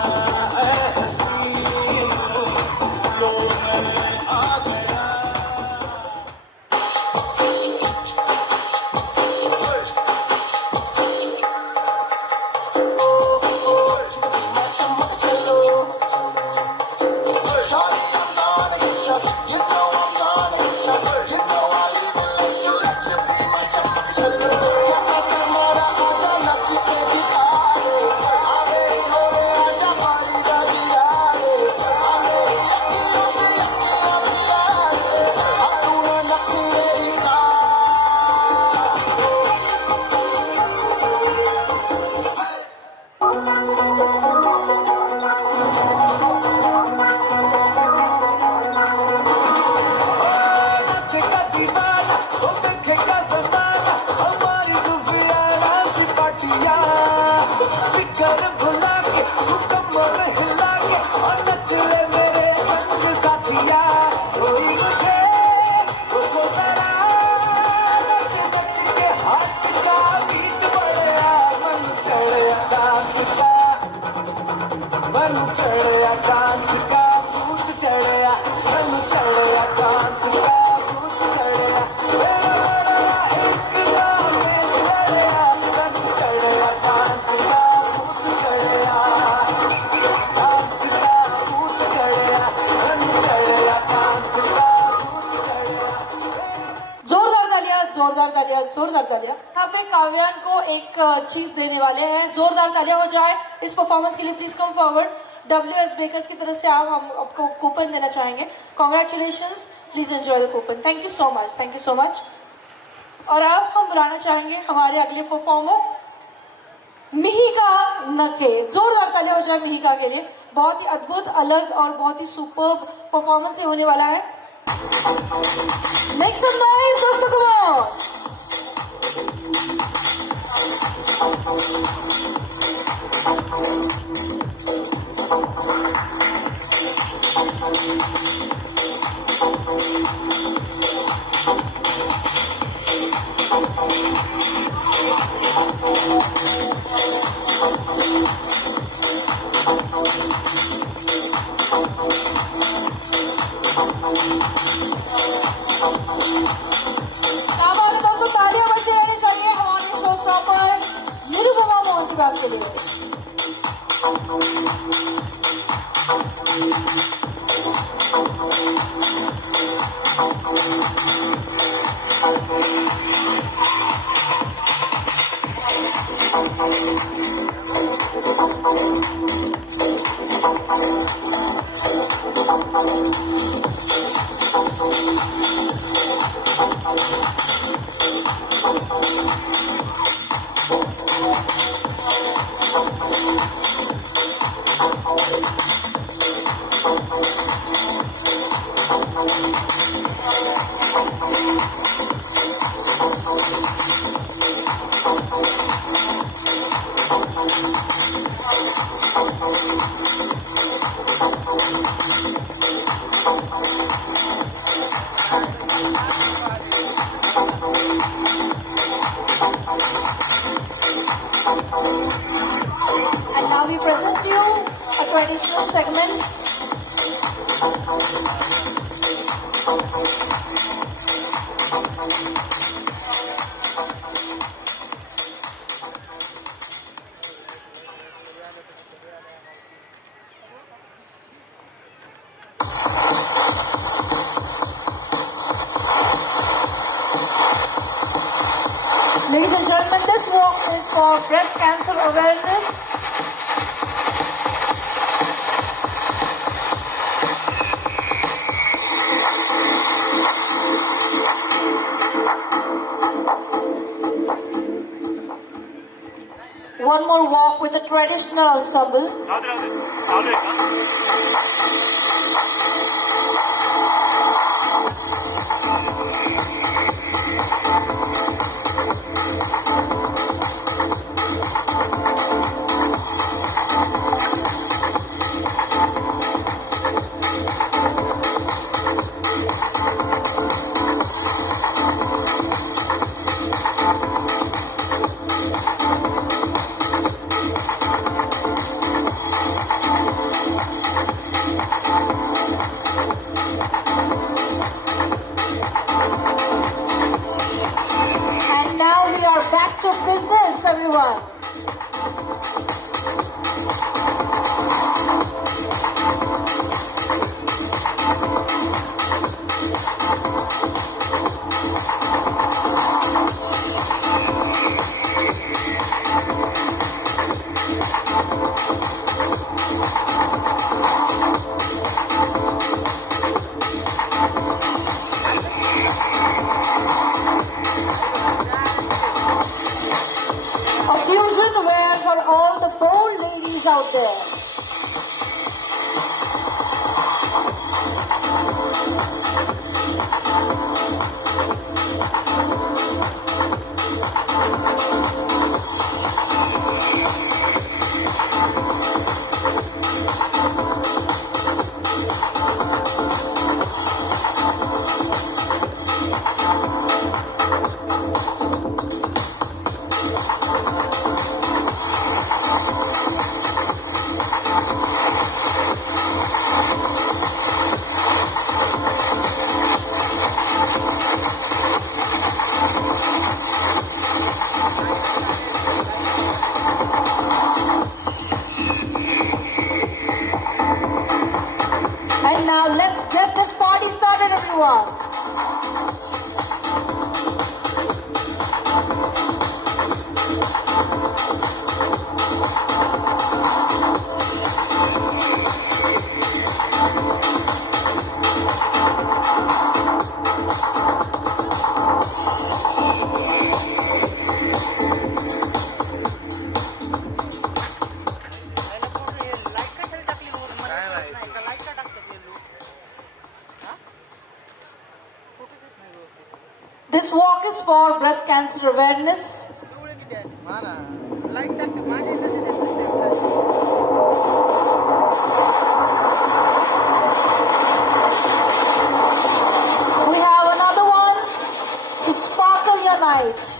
ऐ हसीनो तो मैं आ गया। जोरदार तालियां। यहाँ पे काव्यान को एक चीज देने वाले हैं। जोरदार तालियां हो जाए इस परफॉर्मेंस के लिए। Please come forward. WS bakers की तरफ से हम आपको कूपन देना चाहेंगे। Congratulations, please enjoy the coupon. Thank you so much, thank you so much. और अब हम बुलाना चाहेंगे हमारे अगले परफॉर्मर मिहिका नखे। जोरदार तालियां हो जाए मिहिका के लिए। बहुत ही अद्भुत, अलग और बहुत ही सुपर्ब परफॉर्मेंस ये होने वाला है। Make some noise, दोस्तों, come on! दोस्तों, तालियां बजती रहनी चाहिए हमारे शो स्टॉपर निरुपमा मोहंती बाग के लिए। And now we present you a traditional segment. Ladies and gentlemen, this walk is for breast cancer awareness. One more walk with the traditional ensemble. And now we are back to business, everyone. A fusion wear for all the bold ladies out there. And now let's get this party started, everyone. This walk is for breast cancer awareness. We have another one to sparkle your night.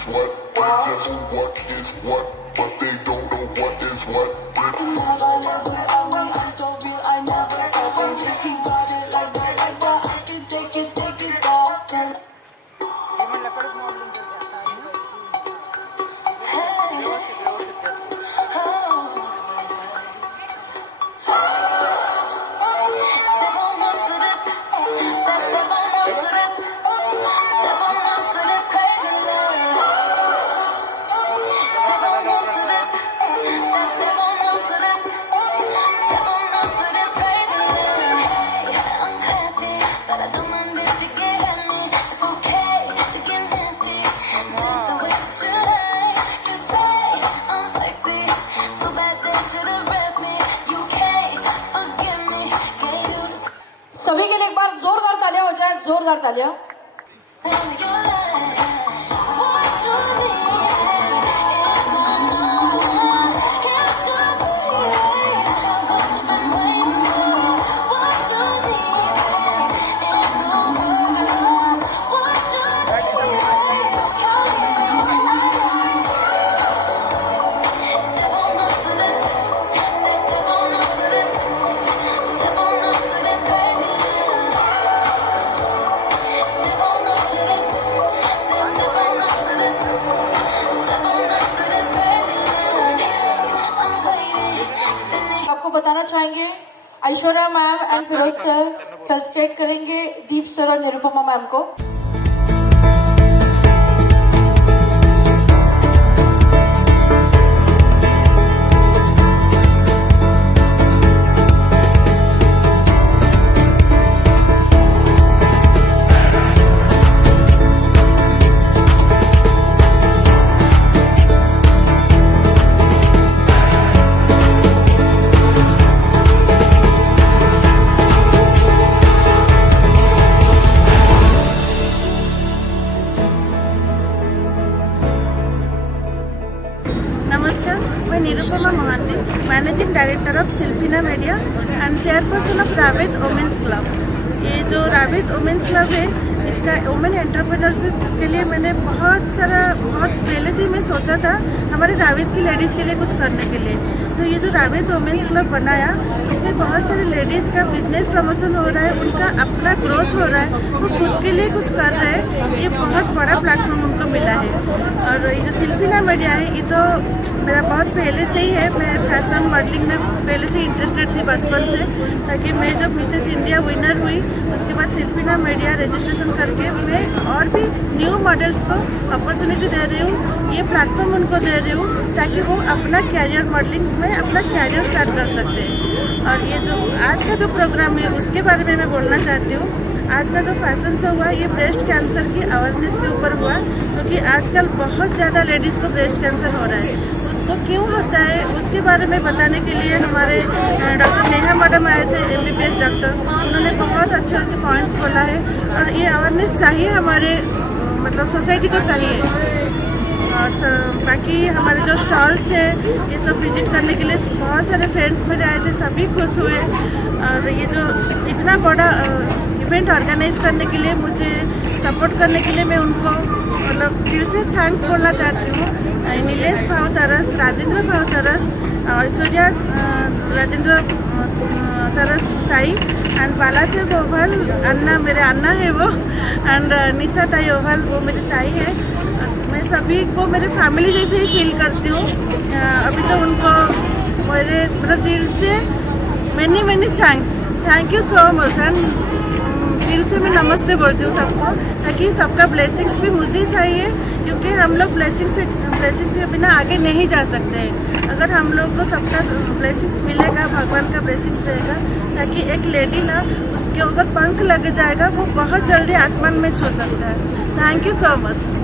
is what. They just know what is what, but they don't know what is what. Step on up to this, step on up to this, step on up to this crazy love. Step on up to this, step on up to this, step on up to this crazy love. Yeah, I'm classy, but I don't mind if you get at me. It's okay to get nasty, just the way that you like. You say I'm sexy, so bad they should arrest me. You can't forgive me, can't you? सभी के लिए एक बार जोरदार तालियां हो जाए, जोरदार तालियां। आपको बताना चाहेंगे Aishwarya ma'am and Firoz sir felicitate करेंगे दीप सर और निरुपमा मैम को। नमस्कार, मैं Nirupama Mahanti, managing director of Silfina media and chairperson of Ravet women's club. ये जो रावेत वुमेन्स क्लब है, इसका वुमेन एंटरप्रेन्योरशिप के लिए मैंने बहुत पहले से ही मैं सोचा था हमारे रावेत की लेडीज़ के लिए कुछ करने के लिए। तो ये जो रावेत वुमेन्स क्लब बनाया, इसमें बहुत सारे लेडीज़ का बिजनेस प्रमोशन हो रहा है, उनका अपना ग्रोथ हो रहा है, वो खुद के लिए कुछ कर रहे हैं। ये बहुत बड़ा प्लेटफॉर्म उनको मिला है। और ये जो सिल्फिना मीडिया है, ये तो मेरा बहुत पहले से ही है। मैं फैशन मॉडलिंग में पहले से इंटरेस्टेड थी बचपन से, ताकि मैं जब मिसेस इंडिया विनर हुई उसके बाद सिल्फिना मीडिया रजिस्ट्रेशन करके मैं और भी न्यू मॉडल्स को अपॉर्चुनिटी दे रही हूँ, ये प्लेटफॉर्म उनको दे रही हूँ ताकि वो अपना कैरियर मॉडलिंग में अपना कैरियर स्टार्ट कर सकते हैं। और ये जो आज का जो प्रोग्राम है उसके बारे में मैं बोलना चाहती हूँ। आज का जो फैशन शो हुआ, ये ब्रेस्ट कैंसर की अवेयरनेस के ऊपर हुआ, क्योंकि आजकल बहुत ज़्यादा लेडीज़ को ब्रेस्ट कैंसर हो रहा है। उसको क्यों होता है उसके बारे में बताने के लिए हमारे डॉक्टर नेहा मैडम आए थे, MBBS डॉक्टर। उन्होंने बहुत अच्छे अच्छे पॉइंट्स बोला है और ये अवेयरनेस चाहिए हमारे मतलब सोसाइटी को चाहिए। और बाकी हमारे जो स्टॉल्स है, ये सब विजिट करने के लिए बहुत सारे फ्रेंड्स मेरे आए थे, सभी खुश हुए। और ये जो इतना बड़ा इवेंट ऑर्गेनाइज करने के लिए, मुझे सपोर्ट करने के लिए मैं उनको मतलब दिल से थैंक्स बोलना चाहती हूँ। नीलेश भावतरस, राजेंद्र भावतरस, ऐश्वर्या राजेंद्र तरस ताई एंड बालासाहेब ओभाल अन्ना, मेरे अन्ना है वो, एंड निशा ताई ओभाल, वो मेरी ताई है। मैं सभी को मेरे फैमिली जैसे ही फील करती हूँ। अभी तो उनको मेरे मतलब दिल से many thanks, thank you so much. And दिल से मैं नमस्ते बोलती हूँ सबको, ताकि सबका ब्लेसिंग्स भी मुझे चाहिए, क्योंकि हम लोग ब्लेसिंग्स के बिना आगे नहीं जा सकते हैं। अगर हम लोग को सबका ब्लेसिंग्स मिलेगा, भगवान का ब्लेसिंग्स रहेगा, ताकि एक लेडी ना उसके अगर पंख लग जाएगा वो बहुत जल्दी आसमान में छू सकता है। Thank you so much.